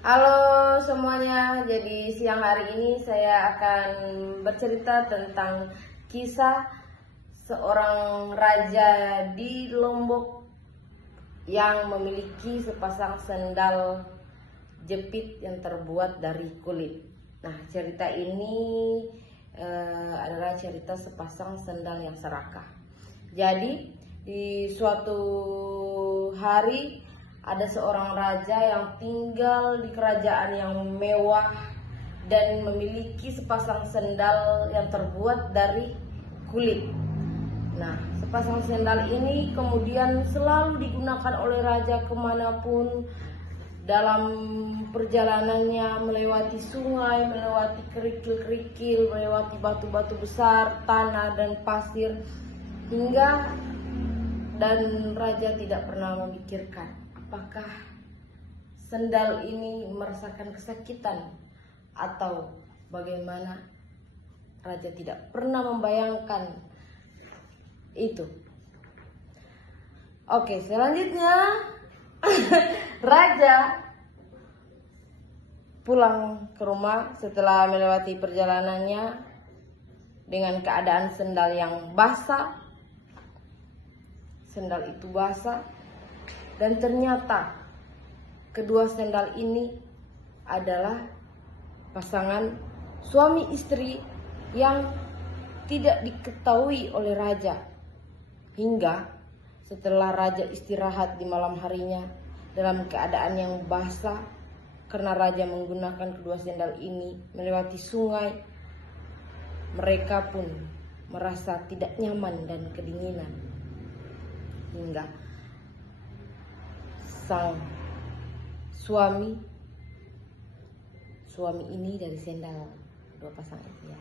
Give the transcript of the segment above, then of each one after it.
Halo semuanya, jadi siang hari ini saya akan bercerita tentang kisah seorang raja di Lombok yang memiliki sepasang sendal jepit yang terbuat dari kulit. Nah, cerita ini adalah cerita sepasang sendal yang serakah. Jadi di suatu hari ada seorang raja yang tinggal di kerajaan yang mewah dan memiliki sepasang sendal yang terbuat dari kulit. Nah, sepasang sendal ini kemudian selalu digunakan oleh raja kemanapun dalam perjalanannya, melewati sungai, melewati kerikil-kerikil, melewati batu-batu besar, tanah dan pasir, dan raja tidak pernah memikirkan apakah sendal ini merasakan kesakitan atau bagaimana. Raja tidak pernah membayangkan itu. Oke, selanjutnya raja pulang ke rumah setelah melewati perjalanannya dengan keadaan sendal yang basah. Sendal itu basah. Dan ternyata kedua sendal ini adalah pasangan suami istri yang tidak diketahui oleh raja. Hingga setelah raja istirahat di malam harinya dalam keadaan yang basah, karena raja menggunakan kedua sendal ini melewati sungai, mereka pun merasa tidak nyaman dan kedinginan. Hingga sang suami ini dari sendal dua pasang itu ya.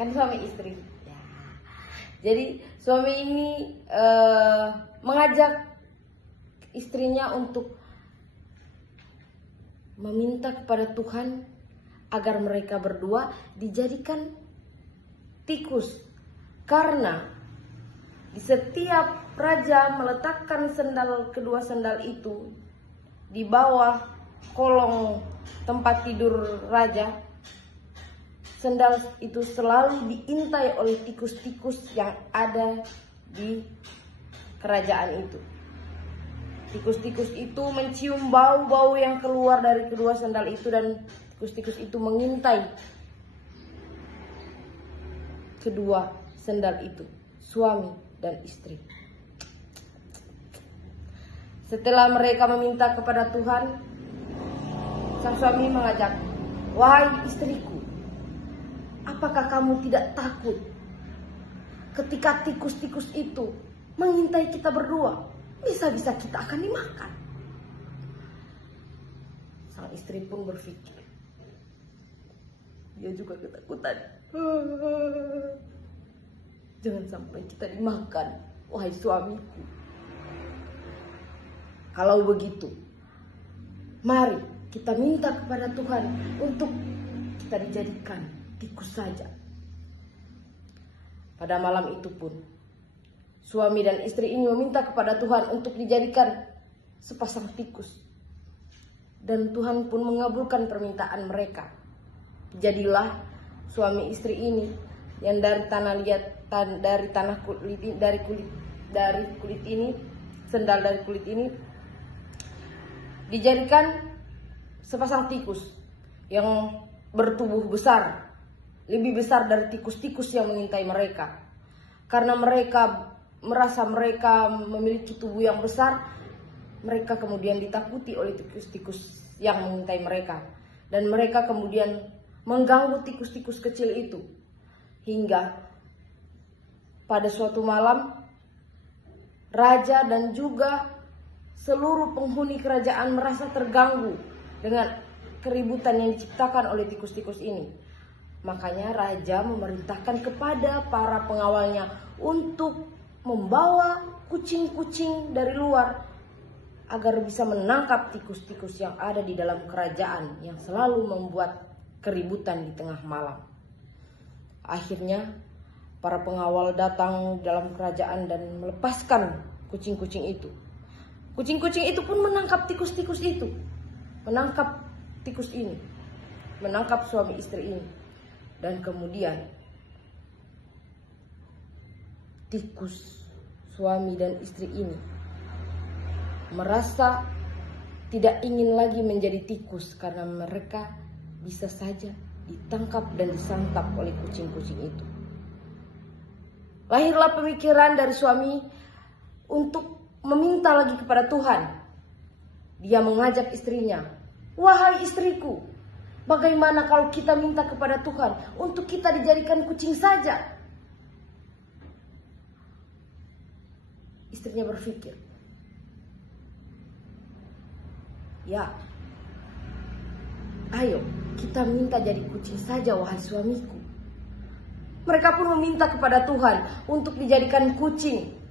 Kan suami istri ya. Jadi suami ini mengajak istrinya untuk meminta kepada Tuhan agar mereka berdua dijadikan tikus, karena di setiap raja meletakkan kedua sendal itu di bawah kolong tempat tidur raja, sendal itu selalu diintai oleh tikus-tikus yang ada di kerajaan itu. Tikus-tikus itu mencium bau-bau yang keluar dari kedua sendal itu, dan tikus-tikus itu mengintai kedua sendal itu, suami dan istri. Setelah mereka meminta kepada Tuhan, sang suami mengajak, "Wahai istriku, apakah kamu tidak takut ketika tikus-tikus itu mengintai kita berdua? Bisa-bisa kita akan dimakan." Sang istri pun berpikir, dia juga ketakutan. Jangan sampai kita dimakan, wahai suamiku. Kalau begitu, mari kita minta kepada Tuhan untuk kita dijadikan tikus saja. Pada malam itu pun, suami dan istri ini meminta kepada Tuhan untuk dijadikan sepasang tikus. Dan Tuhan pun mengabulkan permintaan mereka. Jadilah suami istri ini yang dari kulit ini, sendal dari kulit ini dijadikan sepasang tikus yang bertubuh besar, lebih besar dari tikus-tikus yang mengintai mereka. Karena mereka merasa mereka memiliki tubuh yang besar, mereka kemudian ditakuti oleh tikus-tikus yang mengintai mereka. Dan mereka kemudian mengganggu tikus-tikus kecil itu. Hingga pada suatu malam, raja dan juga seluruh penghuni kerajaan merasa terganggu dengan keributan yang diciptakan oleh tikus-tikus ini. Makanya raja memerintahkan kepada para pengawalnya untuk membawa kucing-kucing dari luar agar bisa menangkap tikus-tikus yang ada di dalam kerajaan yang selalu membuat keributan di tengah malam. Akhirnya para pengawal datang dalam kerajaan dan melepaskan kucing-kucing itu. Kucing-kucing itu pun menangkap tikus-tikus itu. menangkap tikus ini, menangkap suami istri ini. Dan kemudian tikus suami dan istri ini merasa tidak ingin lagi menjadi tikus karena mereka bisa saja ditangkap dan disantap oleh kucing-kucing itu. Lahirlah pemikiran dari suami untuk meminta lagi kepada Tuhan. Dia mengajak istrinya, "Wahai istriku, bagaimana kalau kita minta kepada Tuhan untuk kita dijadikan kucing saja?" Istrinya berpikir, "Ya, ayo kita minta jadi kucing saja, wahai suamiku." Mereka pun meminta kepada Tuhan untuk dijadikan kucing.